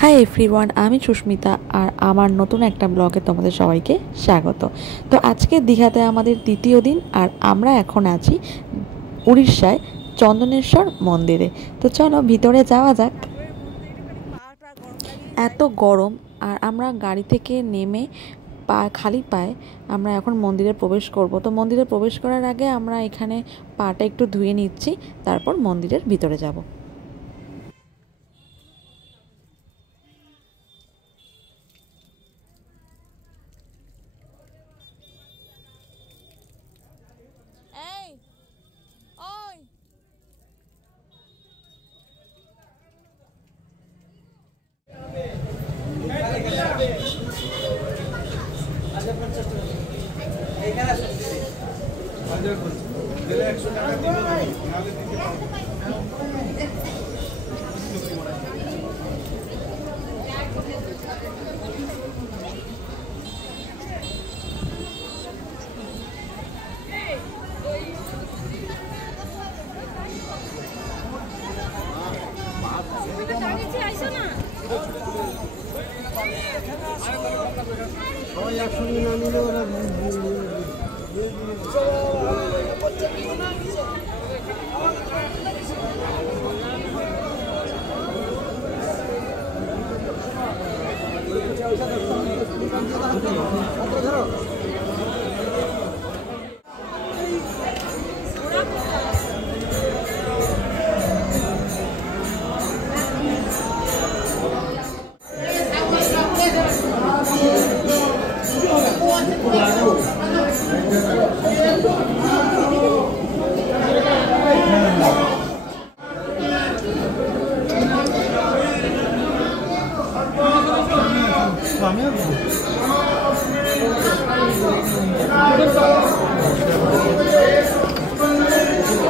Hi everyone, আমি সুস্মিতা আর আমার নতুন একটা ব্লগে তোমাদের সবাইকে স্বাগত। তো আজকে দীঘাতে আমাদের দ্বিতীয় দিন আর আমরা এখন আছি উড়িষ্যায় চন্দনেশ্বর মন্দিরে। তো চলো ভিতরে যাওয়া যাক। এত গরম আর আমরা গাড়ি থেকে নেমে খালি পায়ে আমরা এখন মন্দিরে প্রবেশ করব। তো মন্দিরে প্রবেশ করার আগে আমরা এখানে পাটা একটু ধুয়ে নিচ্ছি, তারপর মন্দিরের ভিতরে যাব।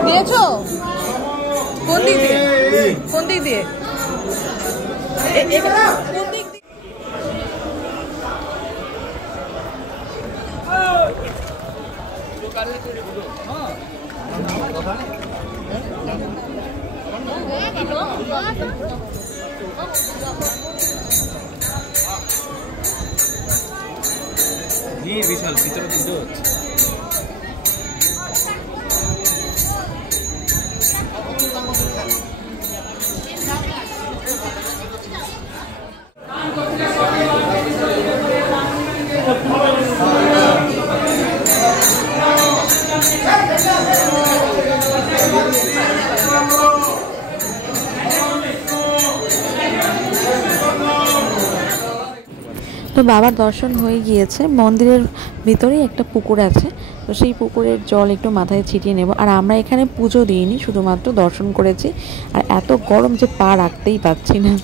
দিয়েছো কোন দিক দিয়ে কোন দিক দিয়ে বিশাল ভিতরে ভিডিও তো বাবার দর্শন হয়ে গিয়েছে। মন্দিরের ভিতরেই একটা পুকুর আছে, তো সেই পুকুরের জল একটু মাথায় ছিটিয়ে নেব। আর আমরা এখানে পুজো দিইনি, শুধুমাত্র দর্শন করেছি। আর এত গরম যে পা রাখতেই পারছি না।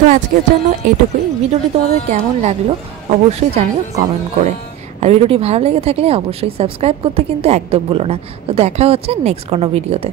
তো আজকের জন্য এটুকুই। ভিডিওটি তোমাদের কেমন লাগলো অবশ্যই জানিও কমেন্ট করে। আর ভিডিওটি ভালো লেগে থাকলে অবশ্যই সাবস্ক্রাইব করতে কিন্তু একদম ভুলো না। তো দেখা হচ্ছে নেক্সট কোনো ভিডিওতে।